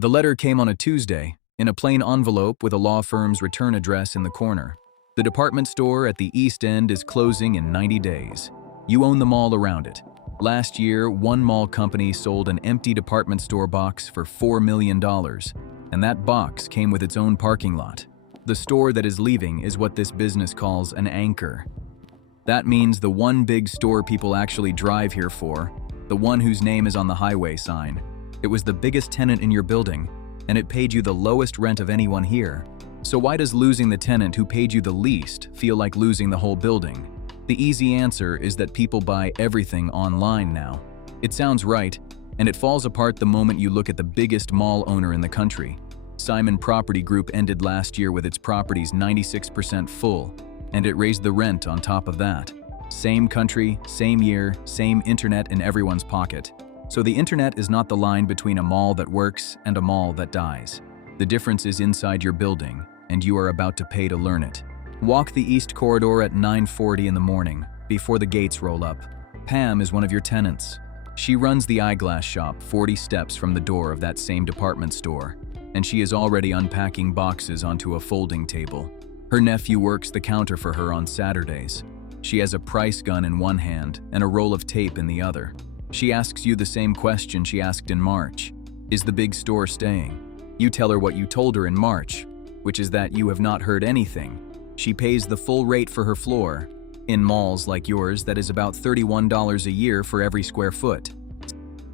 The letter came on a Tuesday, in a plain envelope with a law firm's return address in the corner. The department store at the East End is closing in 90 days. You own the mall around it. Last year, one mall company sold an empty department store box for $4 million, and that box came with its own parking lot. The store that is leaving is what this business calls an anchor. That means the one big store people actually drive here for, the one whose name is on the highway sign. It was the biggest tenant in your building, and it paid you the lowest rent of anyone here. So why does losing the tenant who paid you the least feel like losing the whole building? The easy answer is that people buy everything online now. It sounds right, and it falls apart the moment you look at the biggest mall owner in the country. Simon Property Group ended last year with its properties 96% full, and it raised the rent on top of that. Same country, same year, same internet in everyone's pocket. So the internet is not the line between a mall that works and a mall that dies. The difference is inside your building, and you are about to pay to learn it. Walk the East Corridor at 9:40 in the morning, before the gates roll up. Pam is one of your tenants. She runs the eyeglass shop 40 steps from the door of that same department store, and she is already unpacking boxes onto a folding table. Her nephew works the counter for her on Saturdays. She has a price gun in one hand and a roll of tape in the other. She asks you the same question she asked in March. Is the big store staying? You tell her what you told her in March, which is that you have not heard anything. She pays the full rate for her floor. In malls like yours, that is about $31 a year for every square foot.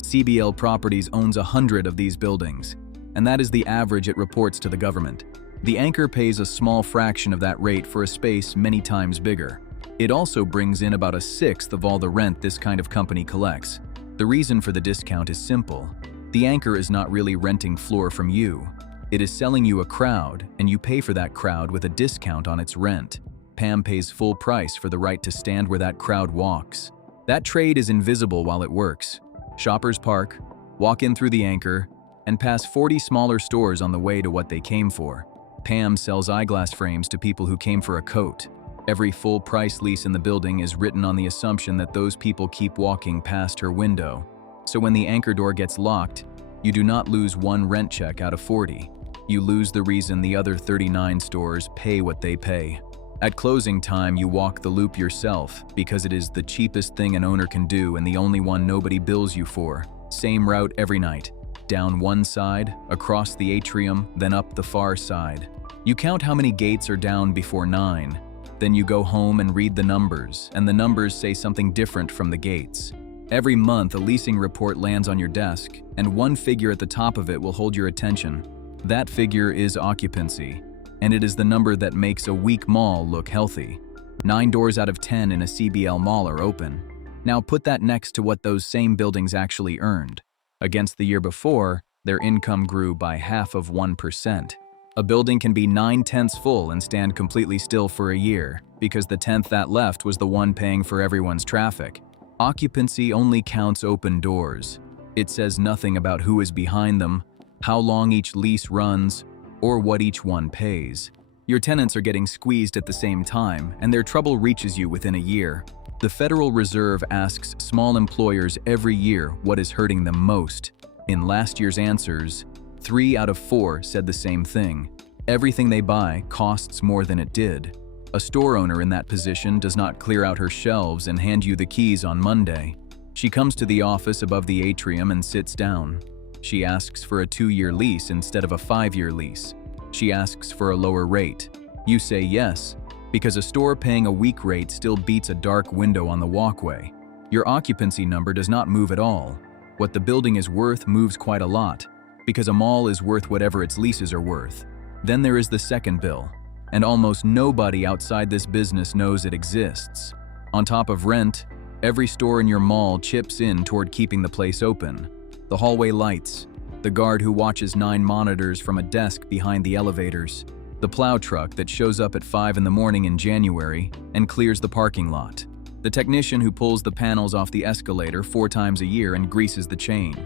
CBL Properties owns 100 of these buildings, and that is the average it reports to the government. The anchor pays a small fraction of that rate for a space many times bigger. It also brings in about a sixth of all the rent this kind of company collects. The reason for the discount is simple. The anchor is not really renting floor from you. It is selling you a crowd, and you pay for that crowd with a discount on its rent. Pam pays full price for the right to stand where that crowd walks. That trade is invisible while it works. Shoppers park, walk in through the anchor, and pass 40 smaller stores on the way to what they came for. Pam sells eyeglass frames to people who came for a coat. Every full-price lease in the building is written on the assumption that those people keep walking past her window. So when the anchor door gets locked, you do not lose one rent check out of 40. You lose the reason the other 39 stores pay what they pay. At closing time, you walk the loop yourself because it is the cheapest thing an owner can do and the only one nobody bills you for. Same route every night. Down one side, across the atrium, then up the far side. You count how many gates are down before 9. Then you go home and read the numbers, and the numbers say something different from the gates. Every month, a leasing report lands on your desk, and one figure at the top of it will hold your attention. That figure is occupancy, and it is the number that makes a weak mall look healthy. 9 doors out of 10 in a CBL mall are open. Now put that next to what those same buildings actually earned. Against the year before, their income grew by 0.5%. A building can be 9/10 full and stand completely still for a year, because the 10th that left was the one paying for everyone's traffic. Occupancy only counts open doors. It says nothing about who is behind them, how long each lease runs, or what each one pays. Your tenants are getting squeezed at the same time, and their trouble reaches you within a year. The Federal Reserve asks small employers every year what is hurting them most. In last year's answers, 3 out of 4 said the same thing. Everything they buy costs more than it did. A store owner in that position does not clear out her shelves and hand you the keys on Monday. She comes to the office above the atrium and sits down. She asks for a 2-year lease instead of a 5-year lease. She asks for a lower rate. You say yes, because a store paying a weak rate still beats a dark window on the walkway. Your occupancy number does not move at all. What the building is worth moves quite a lot, because a mall is worth whatever its leases are worth. Then there is the second bill, and almost nobody outside this business knows it exists. On top of rent, every store in your mall chips in toward keeping the place open. The hallway lights, the guard who watches 9 monitors from a desk behind the elevators, the plow truck that shows up at 5 in the morning in January and clears the parking lot, the technician who pulls the panels off the escalator 4 times a year and greases the chain.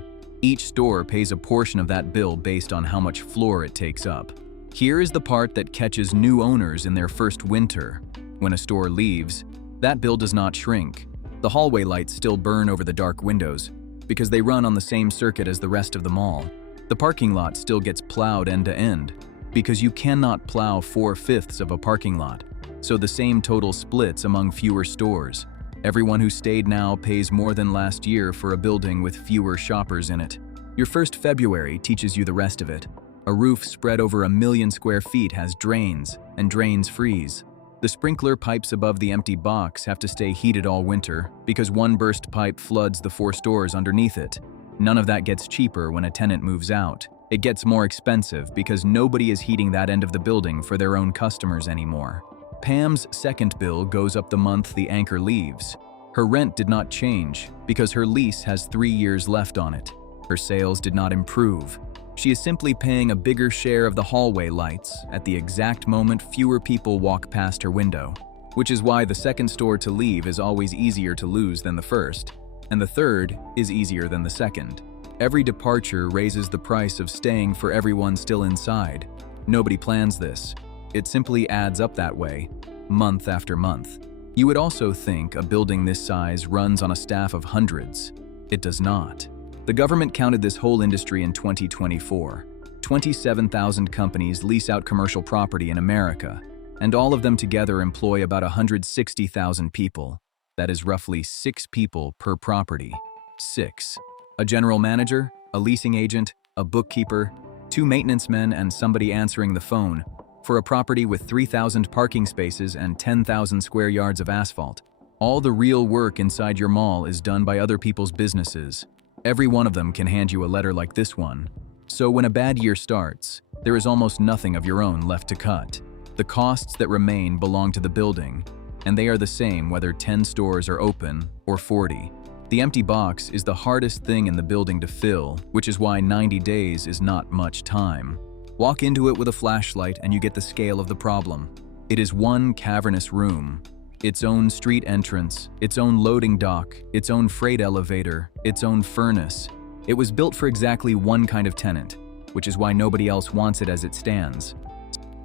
Each store pays a portion of that bill based on how much floor it takes up. Here is the part that catches new owners in their first winter. When a store leaves, that bill does not shrink. The hallway lights still burn over the dark windows because they run on the same circuit as the rest of the mall. The parking lot still gets plowed end to end, because you cannot plow 4/5 of a parking lot, so the same total splits among fewer stores. Everyone who stayed now pays more than last year for a building with fewer shoppers in it. Your first February teaches you the rest of it. A roof spread over 1 million square feet has drains, and drains freeze. The sprinkler pipes above the empty box have to stay heated all winter because one burst pipe floods the 4 stores underneath it. None of that gets cheaper when a tenant moves out. It gets more expensive because nobody is heating that end of the building for their own customers anymore. Pam's second bill goes up the month the anchor leaves. Her rent did not change because her lease has 3 years left on it. Her sales did not improve. She is simply paying a bigger share of the hallway lights at the exact moment fewer people walk past her window, which is why the second store to leave is always easier to lose than the first, and the third is easier than the second. Every departure raises the price of staying for everyone still inside. Nobody plans this. It simply adds up that way, month after month. You would also think a building this size runs on a staff of hundreds. It does not. The government counted this whole industry in 2024. 27,000 companies lease out commercial property in America, and all of them together employ about 160,000 people. That is roughly 6 people per property. 6. A general manager, a leasing agent, a bookkeeper, 2 maintenance men, and somebody answering the phone for a property with 3,000 parking spaces and 10,000 square yards of asphalt. All the real work inside your mall is done by other people's businesses. Every one of them can hand you a letter like this one. So when a bad year starts, there is almost nothing of your own left to cut. The costs that remain belong to the building, and they are the same whether 10 stores are open or 40. The empty box is the hardest thing in the building to fill, which is why 90 days is not much time. Walk into it with a flashlight and you get the scale of the problem. It is one cavernous room. Its own street entrance, its own loading dock, its own freight elevator, its own furnace. It was built for exactly one kind of tenant, which is why nobody else wants it as it stands.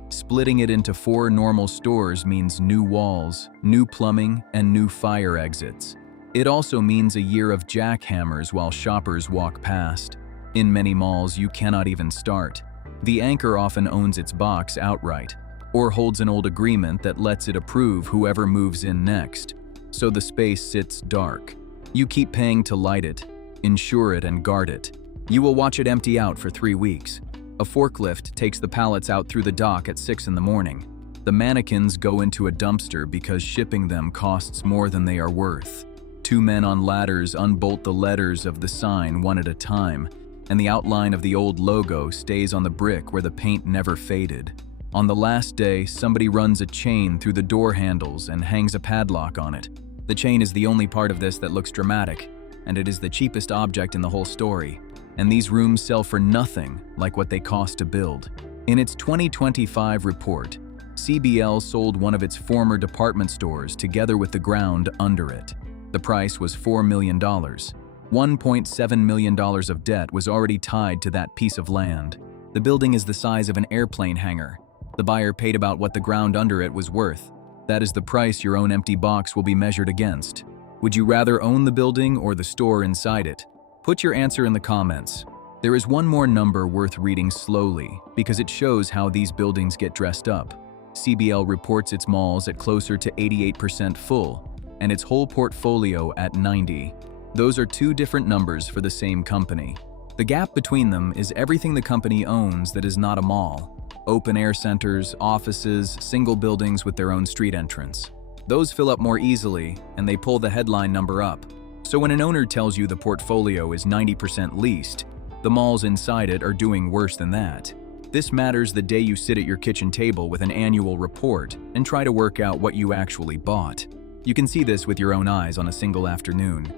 Splitting it into 4 normal stores means new walls, new plumbing, and new fire exits. It also means a year of jackhammers while shoppers walk past. In many malls, you cannot even start. The anchor often owns its box outright, or holds an old agreement that lets it approve whoever moves in next. So the space sits dark. You keep paying to light it, insure it, and guard it. You will watch it empty out for 3 weeks. A forklift takes the pallets out through the dock at 6 in the morning. The mannequins go into a dumpster because shipping them costs more than they are worth. 2 men on ladders unbolt the letters of the sign one at a time, and the outline of the old logo stays on the brick where the paint never faded. On the last day, somebody runs a chain through the door handles and hangs a padlock on it. The chain is the only part of this that looks dramatic, and it is the cheapest object in the whole story. And these rooms sell for nothing like what they cost to build. In its 2025 report, CBL sold one of its former department stores together with the ground under it. The price was $4 million. $1.7 million of debt was already tied to that piece of land. The building is the size of an airplane hangar. The buyer paid about what the ground under it was worth. That is the price your own empty box will be measured against. Would you rather own the building or the store inside it? Put your answer in the comments. There is one more number worth reading slowly because it shows how these buildings get dressed up. CBL reports its malls at closer to 88% full and its whole portfolio at 90%. Those are 2 different numbers for the same company. The gap between them is everything the company owns that is not a mall. Open-air centers, offices, single buildings with their own street entrance. Those fill up more easily, and they pull the headline number up. So when an owner tells you the portfolio is 90% leased, the malls inside it are doing worse than that. This matters the day you sit at your kitchen table with an annual report and try to work out what you actually bought. You can see this with your own eyes on a single afternoon.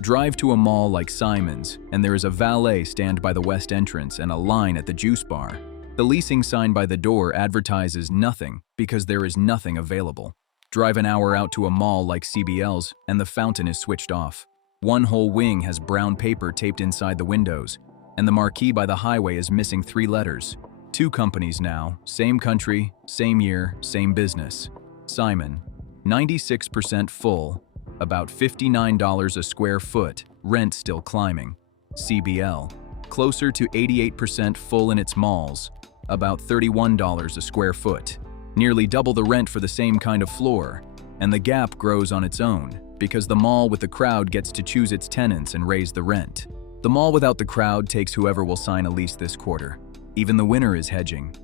Drive to a mall like Simon's, and there is a valet stand by the west entrance and a line at the juice bar. The leasing sign by the door advertises nothing because there is nothing available. Drive an hour out to a mall like CBL's, and the fountain is switched off. One whole wing has brown paper taped inside the windows, and the marquee by the highway is missing 3 letters. 2 companies now, same country, same year, same business. Simon, 96% full, about $59 a square foot, rent still climbing. CBL, closer to 88% full in its malls, about $31 a square foot, nearly double the rent for the same kind of floor, and the gap grows on its own because the mall with the crowd gets to choose its tenants and raise the rent. The mall without the crowd takes whoever will sign a lease this quarter. Even the winner is hedging.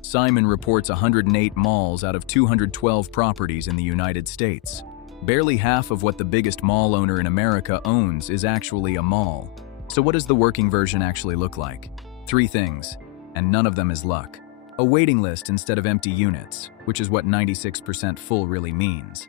Simon reports 108 malls out of 212 properties in the United States. Barely half of what the biggest mall owner in America owns is actually a mall. So what does the working version actually look like? 3 things, and none of them is luck. A waiting list instead of empty units, which is what 96% full really means.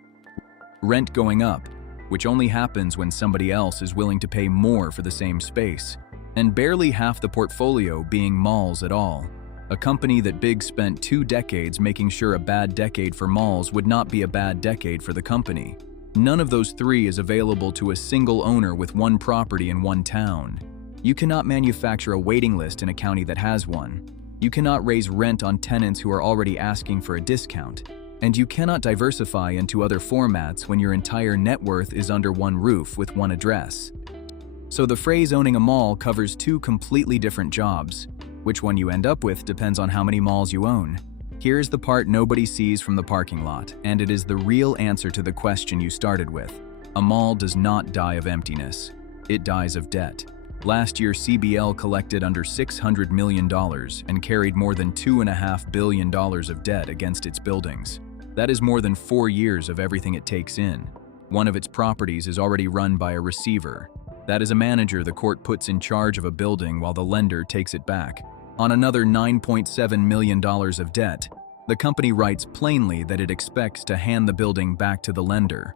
Rent going up, which only happens when somebody else is willing to pay more for the same space. And barely half the portfolio being malls at all. A company that Big spent 2 decades making sure a bad decade for malls would not be a bad decade for the company. None of those 3 is available to a single owner with 1 property in 1 town. You cannot manufacture a waiting list in a county that has one. You cannot raise rent on tenants who are already asking for a discount. And you cannot diversify into other formats when your entire net worth is under 1 roof with 1 address. So the phrase owning a mall covers 2 completely different jobs. Which one you end up with depends on how many malls you own. Here's the part nobody sees from the parking lot, and it is the real answer to the question you started with. A mall does not die of emptiness. It dies of debt. Last year, CBL collected under $600 million and carried more than $2.5 billion of debt against its buildings. That is more than 4 years of everything it takes in. One of its properties is already run by a receiver. That is a manager the court puts in charge of a building while the lender takes it back. On another $9.7 million of debt, the company writes plainly that it expects to hand the building back to the lender.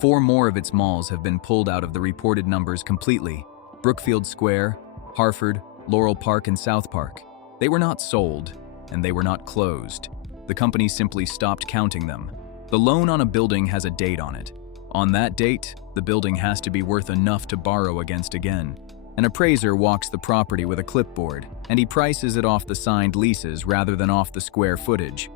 4 more of its malls have been pulled out of the reported numbers completely. Brookfield Square, Harford, Laurel Park, and South Park. They were not sold, and they were not closed. The company simply stopped counting them. The loan on a building has a date on it. On that date, the building has to be worth enough to borrow against again. An appraiser walks the property with a clipboard, and he prices it off the signed leases rather than off the square footage.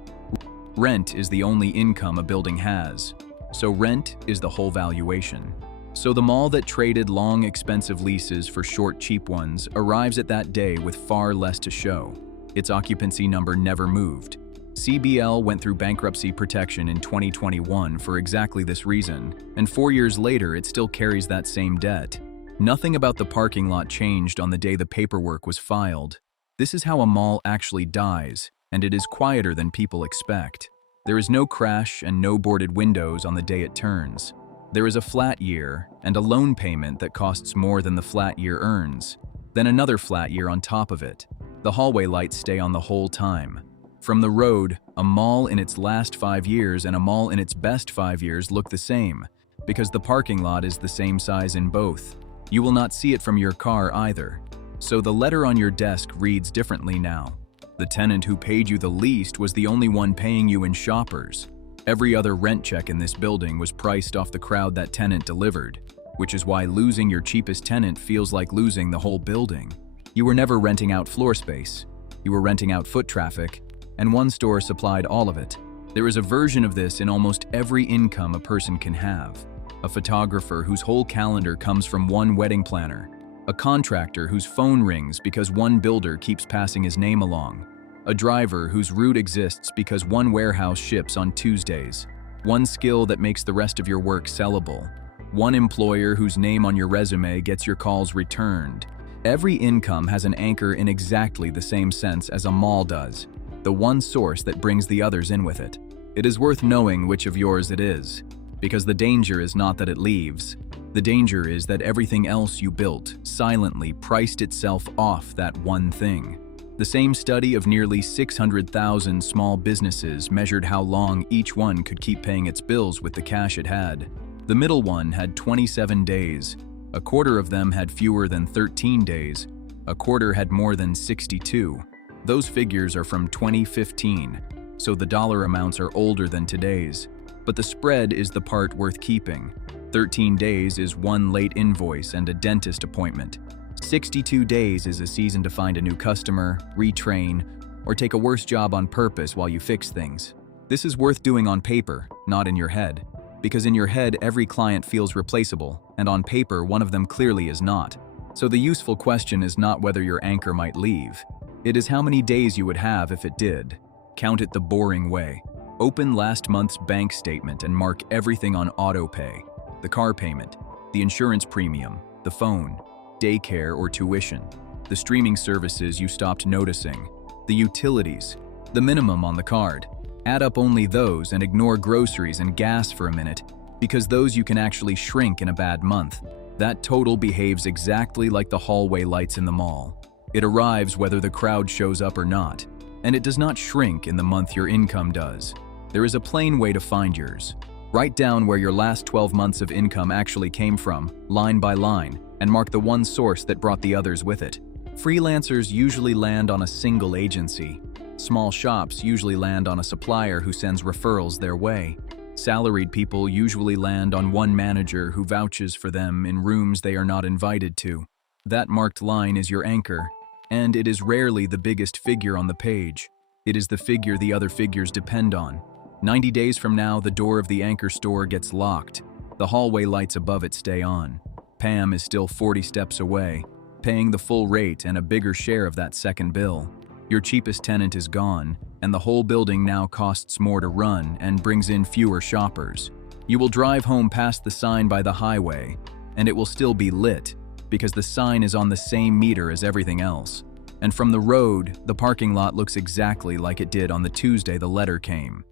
Rent is the only income a building has, so rent is the whole valuation. So the mall that traded long, expensive leases for short, cheap ones arrives at that day with far less to show. Its occupancy number never moved. CBL went through bankruptcy protection in 2021 for exactly this reason, and 4 years later it still carries that same debt. Nothing about the parking lot changed on the day the paperwork was filed. This is how a mall actually dies, and it is quieter than people expect. There is no crash and no boarded windows on the day it turns. There is a flat year and a loan payment that costs more than the flat year earns, then another flat year on top of it. The hallway lights stay on the whole time. From the road, a mall in its last 5 years and a mall in its best 5 years look the same, because the parking lot is the same size in both. You will not see it from your car either. So the letter on your desk reads differently now. The tenant who paid you the least was the only one paying you in shoppers. Every other rent check in this building was priced off the crowd that tenant delivered, which is why losing your cheapest tenant feels like losing the whole building. You were never renting out floor space. You were renting out foot traffic, and one store supplied all of it. There is a version of this in almost every income a person can have. A photographer whose whole calendar comes from one wedding planner. A contractor whose phone rings because one builder keeps passing his name along. A driver whose route exists because one warehouse ships on Tuesdays. One skill that makes the rest of your work sellable. One employer whose name on your resume gets your calls returned. Every income has an anchor in exactly the same sense as a mall does. The one source that brings the others in with it. It is worth knowing which of yours it is, because the danger is not that it leaves. The danger is that everything else you built silently priced itself off that one thing. The same study of nearly 600,000 small businesses measured how long each one could keep paying its bills with the cash it had. The middle one had 27 days. A quarter of them had fewer than 13 days. A quarter had more than 62. Those figures are from 2015, so the dollar amounts are older than today's. But the spread is the part worth keeping. 13 days is one late invoice and a dentist appointment. 62 days is a season to find a new customer, retrain, or take a worse job on purpose while you fix things. This is worth doing on paper, not in your head. Because in your head, every client feels replaceable, and on paper, one of them clearly is not. So the useful question is not whether your anchor might leave. It is how many days you would have if it did. Count it the boring way. Open last month's bank statement and mark everything on auto pay. The car payment, the insurance premium, the phone, daycare or tuition, the streaming services you stopped noticing, the utilities, the minimum on the card. Add up only those and ignore groceries and gas for a minute, because those you can actually shrink in a bad month. That total behaves exactly like the hallway lights in the mall. It arrives whether the crowd shows up or not, and it does not shrink in the month your income does. There is a plain way to find yours. Write down where your last 12 months of income actually came from, line by line, and mark the one source that brought the others with it. Freelancers usually land on a single agency. Small shops usually land on a supplier who sends referrals their way. Salaried people usually land on one manager who vouches for them in rooms they are not invited to. That marked line is your anchor, and it is rarely the biggest figure on the page. It is the figure the other figures depend on. 90 days from now, the door of the anchor store gets locked. The hallway lights above it stay on. Pam is still 40 steps away, paying the full rate and a bigger share of that second bill. Your cheapest tenant is gone, and the whole building now costs more to run and brings in fewer shoppers. You will drive home past the sign by the highway, and it will still be lit because the sign is on the same meter as everything else. And from the road, the parking lot looks exactly like it did on the Tuesday the letter came.